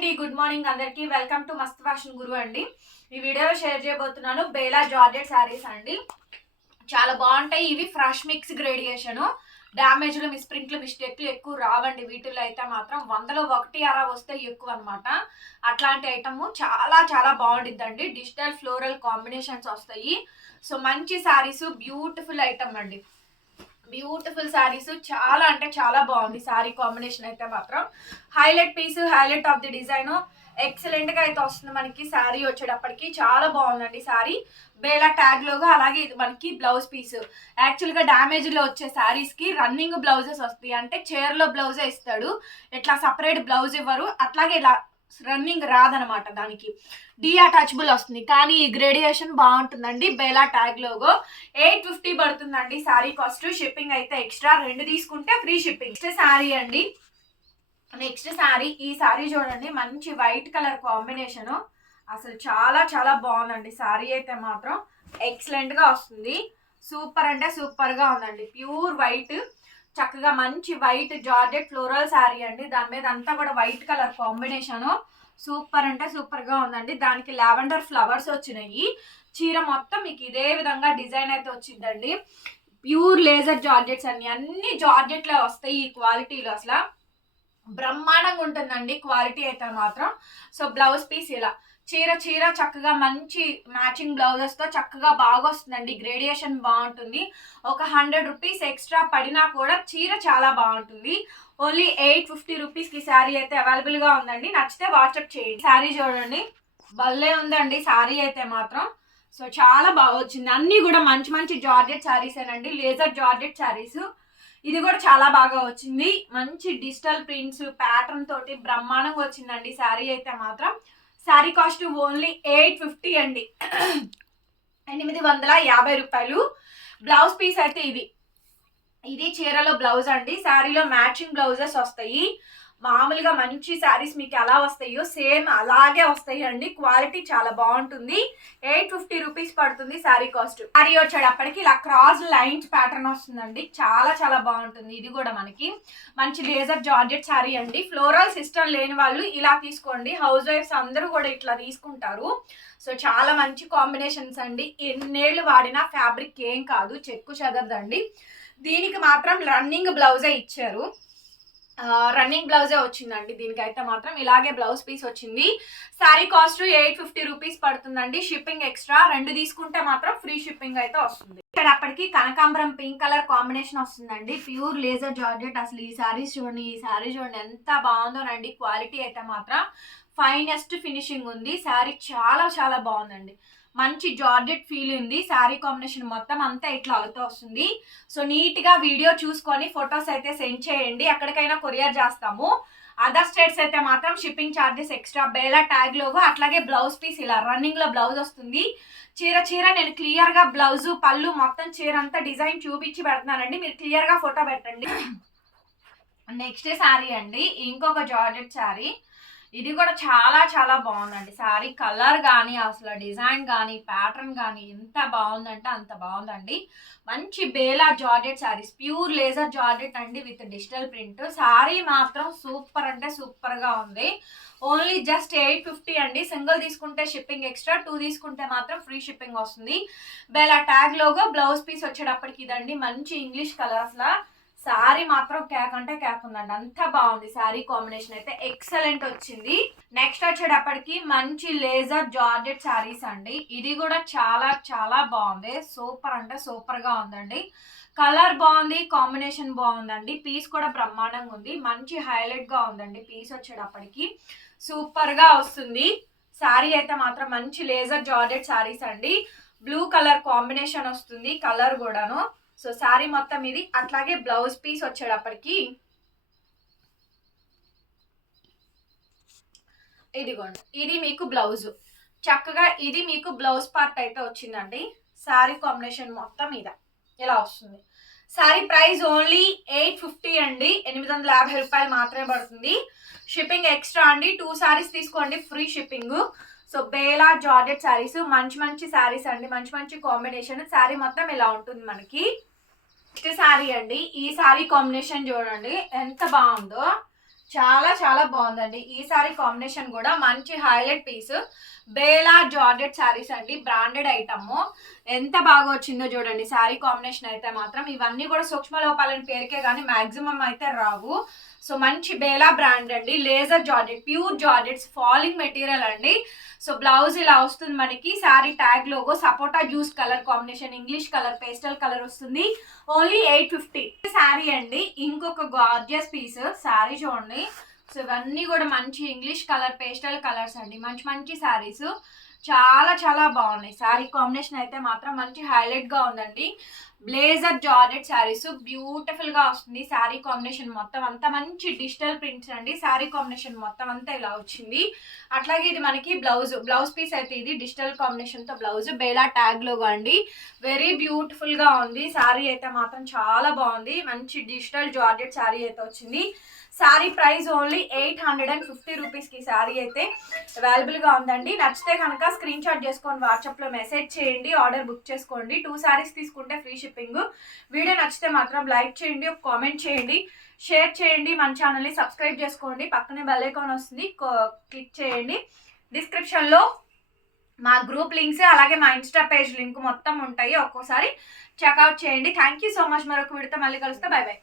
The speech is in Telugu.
అండి, గుడ్ మార్నింగ్ అందరికి. వెల్కమ్ టు మస్త్ ఫ్యాషన్ గురు అండి. ఈ వీడియోలో షేర్ చేయబోతున్నాను బేలా జార్జెట్ శారీస్ అండి. చాలా బాగుంటాయి. ఇవి ఫ్రెష్ మిక్స్ గ్రేడియేషన్, డ్యామేజ్లు మిస్ప్రింట్లు మిస్టేక్లు ఎక్కువ రావండి. వీటిలో అయితే మాత్రం 100లో 1 అలా వస్తే ఎక్కువ అనమాట. అట్లాంటి ఐటమ్ చాలా చాలా బాగుండిద్దండి. డిజిటల్ ఫ్లోరల్ కాంబినేషన్స్ వస్తాయి. సో మంచి శారీస్, బ్యూటిఫుల్ ఐటమ్ అండి. బ్యూటిఫుల్ శారీస్, చాలా అంటే చాలా బాగుంది. శారీ కాంబినేషన్ అయితే మాత్రం highlight piece, highlight of the design excellent గా అయితే వస్తుంది మనకి. శారీ వచ్చేటప్పటికి చాలా బాగుందండి. శారీ బేలా ట్యాగ్ లోగా, అలాగే ఇది మనకి బ్లౌజ్ పీస్. యాక్చువల్ గా డ్యామేజ్ లో వచ్చే శారీస్ కి రన్నింగ్ బ్లౌజెస్ వస్తాయి. అంటే చైర్ లో బ్లౌజే ఇస్తాడు, ఇట్లా సపరేట్ బ్లౌజ్ ఇవ్వరు. అట్లాగే ఇలా రన్నింగ్ రాదనమాట, దానికి డి అటాచబుల్ వస్తుంది. కానీ ఈ గ్రేడియేషన్ బాగుంటుందండి. బేలా ట్యాగ్ లోగో 850 పడుతుందండి శారీ కాస్ట్. షిప్పింగ్ అయితే ఎక్స్ట్రా, 2 తీసుకుంటే ఫ్రీ షిప్పింగ్. నెక్స్ట్ శారీ అండి. నెక్స్ట్ శారీ, ఈ శారీ చూడండి, మంచి వైట్ కలర్ కాంబినేషన్. అసలు చాలా చాలా బాగుందండి. శారీ అయితే మాత్రం ఎక్సలెంట్ గా వస్తుంది. సూపర్ అంటే సూపర్ గా ఉందండి. ప్యూర్ వైట్, చక్కగా మంచి వైట్ జార్జెట్ ఫ్లోరల్ శారీ అండి. దాని మీద అంతా కూడా వైట్ కలర్ కాంబినేషన్. సూపర్ అంటే సూపర్ గా ఉందండి. దానికి లావెండర్ ఫ్లవర్స్ వచ్చినాయి. చీర మొత్తం మీకు ఇదే విధంగా డిజైన్ అయితే వచ్చిందండి. ప్యూర్ లేజర్ జార్జెట్స్ అన్ని జార్జెట్లే వస్తాయి. ఈ క్వాలిటీలో అసలు బ్రహ్మాండంగా ఉంటుందండి క్వాలిటీ అయితే మాత్రం. సో బ్లౌజ్ పీస్ ఇలా చీర చక్కగా మంచి మ్యాచింగ్ బ్లౌజెస్ తో చక్కగా బాగా వస్తుందండి. గ్రేడియేషన్ బాగుంటుంది. ఒక 100 రూపీస్ ఎక్స్ట్రా పడినా కూడా చీర చాలా బాగుంటుంది. ఓన్లీ 850 రూపీస్ కి శారీ అయితే అవైలబుల్ గా ఉందండి. నచ్చితే వాట్సాప్ చేయండి. శారీ చూడండి, భలే ఉందండి శారీ అయితే మాత్రం. సో చాలా బాగా వచ్చింది. అన్ని కూడా మంచి మంచి జార్జెట్ శారీస్ ఏనండి, లేజర్ జార్జెట్ శారీస్. ఇది కూడా చాలా బాగా వచ్చింది. మంచి డిజిటల్ ప్రింట్స్ ప్యాటర్న్ తోటి బ్రహ్మాండంగా వచ్చిందండి శారీ అయితే మాత్రం. శారీ కాస్ట్ ఓన్లీ 850 అండి, 850 రూపాయలు. బ్లౌజ్ పీస్ అయితే ఇది చీరలో బ్లౌజ్ అండి. శారీలో మ్యాచింగ్ బ్లౌజెస్ వస్తాయి. మామూలుగా మంచి శారీస్ మీకు ఎలా వస్తాయో సేమ్ అలాగే వస్తాయి అండి. క్వాలిటీ చాలా బాగుంటుంది. 850 రూపీస్ పడుతుంది శారీ కాస్ట్. శారీ వచ్చేటప్పటికి ఇలా క్రాస్ లైన్స్ ప్యాటర్న్ వస్తుందండి. చాలా చాలా బాగుంటుంది. ఇది కూడా మనకి మంచి లేజర్ జార్జెట్ శారీ అండి. ఫ్లోరల్ సిస్టమ్ లేని వాళ్ళు ఇలా తీసుకోండి. హౌస్ వైఫ్స్ అందరూ కూడా ఇట్లా తీసుకుంటారు. సో చాలా మంచి కాంబినేషన్స్ అండి. ఎన్నేళ్ళు వాడినా ఫ్యాబ్రిక్ ఏం కాదు, చెక్కు చెదరదండి. దీనికి మాత్రం రన్నింగ్ బ్లౌజే ఇచ్చారు. రన్నింగ్ బ్లౌజే వచ్చిందండి. దీనికైతే మాత్రం ఇలాగే బ్లౌజ్ పీస్ వచ్చింది. శారీ కాస్ట్ 850 రూపీస్ పడుతుందండి. షిప్పింగ్ ఎక్స్ట్రా, 2 తీసుకుంటే మాత్రం ఫ్రీ షిప్పింగ్ అయితే వస్తుంది. ఇక్కడ అప్పటికి కనకాంబరం పింక్ కలర్ కాంబినేషన్ వస్తుందండి. Pure laser georgette. అసలు ఈ శారీస్ చూడండి, ఈ శారీ చూడండి ఎంత బాగుందోనండి. క్వాలిటీ అయితే మాత్రం ఫైనెస్ట్ ఫినిషింగ్ ఉంది. శారీ చాలా చాలా బాగుందండి. మంచి జార్జెట్ ఫీల్ ఉంది. శారీ కాంబినేషన్ మొత్తం అంతా ఇట్లా అవుతూ వస్తుంది. సో నీట్ గా వీడియో చూసుకొని ఫొటోస్ అయితే సెండ్ చేయండి. ఎక్కడికైనా కొరియర్ చేస్తాము. అదర్ స్టేట్స్ అయితే మాత్రం shipping charges extra. Bela tag లోగా అట్లాగే బ్లౌజ్ పీస్ ఇలా రన్నింగ్ లో బ్లౌజ్ వస్తుంది. చీర నేను క్లియర్ గా బ్లౌజ్ పళ్ళు మొత్తం చీర అంతా డిజైన్ చూపించి పెడుతున్నానండి. మీరు క్లియర్ గా ఫోటో పెట్టండి. నెక్స్ట్ శారీ అండి, ఇంకొక జార్జెట్ శారీ. ఇది కూడా చాలా చాలా బాగుందండి. శారీ కలర్ కానీ అసలు డిజైన్ కానీ ప్యాటర్న్ కానీ ఎంత బాగుందంటే అంత బాగుందండి. మంచి Bela georgette saris, pure laser georgette అండి విత్ డిజిటల్ ప్రింట్. శారీ మాత్రం సూపర్ అంటే సూపర్ గా ఉంది. ఓన్లీ జస్ట్ 850 అండి. సింగిల్ తీసుకుంటే షిప్పింగ్ ఎక్స్ట్రా, 2 తీసుకుంటే మాత్రం ఫ్రీ షిప్పింగ్ వస్తుంది. బేలా ట్యాగ్ లోగా బ్లౌజ్ పీస్ వచ్చేటప్పటికి ఇదండి. మంచి ఇంగ్లీష్ కలర్. అసలు శారీ మాత్రం కేక్ అంటే కేక్ ఉందండి. అంత బాగుంది. శారీ కాంబినేషన్ అయితే ఎక్సలెంట్ వచ్చింది. నెక్స్ట్ వచ్చేటప్పటికి మంచి లేజర్ జార్జెట్ శారీస్ అండి. ఇది కూడా చాలా చాలా బాగుంది. సూపర్ అంటే సూపర్ గా ఉందండి. కలర్ బాగుంది, కాంబినేషన్ బాగుందండి. పీస్ కూడా బ్రహ్మాండంగా ఉంది. మంచి హైలైట్ గా ఉందండి. పీస్ వచ్చేటప్పటికి సూపర్ గా వస్తుంది. శారీ అయితే మాత్రం మంచి లేజర్ జార్జెట్ శారీస్ అండి. బ్లూ కలర్ కాంబినేషన్ వస్తుంది కలర్ కూడాను. సో శారీ మొత్తం ఇది. అట్లాగే బ్లౌజ్ పీస్ వచ్చేటప్పటికి ఇదిగోండి, ఇది మీకు బ్లౌజ్. చక్కగా ఇది మీకు బ్లౌజ్ పార్ట్ అయితే వచ్చిందండి. శారీ కాంబినేషన్ మొత్తం ఇలా వస్తుంది. శారీ ప్రైస్ ఓన్లీ 850 అండి, 850 రూపాయలు మాత్రమే పడుతుంది. షిప్పింగ్ ఎక్స్ట్రా అండి. 2 శారీస్ తీసుకోండి, free shipping. So Bela georgette saris మంచి మంచి శారీస్ అండి. మంచి మంచి కాంబినేషన్. శారీ మొత్తం ఇలా ఉంటుంది మనకి. నెక్స్ట్ శారీ అండి. ఈ శారీ కాంబినేషన్ చూడండి ఎంత బాగుందో. చాలా చాలా చాలా బాగుందండి. ఈ సారీ కాంబినేషన్ కూడా మంచి highlight piece. Bela georgette saris అండి, బ్రాండెడ్ ఐటమ్. ఎంత బాగా వచ్చిందో చూడండి శారీ కాంబినేషన్ అయితే మాత్రం. ఇవన్నీ కూడా సూక్ష్మ లోపాలని పేరుకే కానీ మాక్సిమం అయితే రావు. సో మంచి బేలా బ్రాండ్ అండి, laser georgette, pure georgettes, falling material అండి. సో బ్లౌజ్ ఇలా వస్తుంది మనకి. శారీ ట్యాగ్ లోగో సపోటా juice colour combination, English colour, pastel colour వస్తుంది. ఓన్లీ 850 శారీ అండి. ఇంకొక గార్జియస్ పీస్ శారీ చూడండి. సో ఇవన్నీ కూడా మంచి ఇంగ్లీష్ కలర్, పేస్టల్ కలర్స్ అండి. మంచి మంచి శారీస్ చాలా చాలా బాగున్నాయి. శారీ కాంబినేషన్ అయితే మాత్రం మంచి హైలైట్ గా ఉందండి. బ్లేజర్ జార్జెట్ శారీస్ బ్యూటిఫుల్ గా వస్తుంది. శారీ కాంబినేషన్ మొత్తం అంతా మంచి డిజిటల్ ప్రింట్స్ అండి. శారీ కాంబినేషన్ మొత్తం అంతా ఇలా వచ్చింది. అట్లాగే ఇది మనకి బ్లౌజ్ పీస్ అయితే ఇది డిజిటల్ కాంబినేషన్ తో బ్లౌజ్, బేలా ట్యాగ్ లోగా అండి. వెరీ బ్యూటిఫుల్ గా ఉంది. శారీ అయితే మాత్రం చాలా బాగుంది. మంచి డిజిటల్ జార్జెట్ శారీ అయితే వచ్చింది. శారీ ప్రైస్ ఓన్లీ 850 రూపీస్కి శారీ అయితే అవైలబుల్గా ఉందండి. నచ్చితే కనుక స్క్రీన్ షాట్ చేసుకొని వాట్సాప్లో మెసేజ్ చేయండి, ఆర్డర్ బుక్ చేసుకోండి. 2 శారీస్ తీసుకుంటే ఫ్రీ షిప్పింగ్. వీడియో నచ్చితే మాత్రం లైక్ చేయండి, ఒక కామెంట్ చేయండి, షేర్ చేయండి, మన ఛానల్ని సబ్స్క్రైబ్ చేసుకోండి. పక్కనే బెల్ ఐకాన్ వస్తుంది, క్లిక్ చేయండి. డిస్క్రిప్షన్లో మా గ్రూప్ లింక్స్ అలాగే మా ఇన్స్టా పేజ్ లింక్ మొత్తం ఉంటాయి. ఒక్కోసారి చెక్అవుట్ చేయండి. Thank you so much. మరొక వీడియోతో మళ్ళీ కలుస్తా. By by.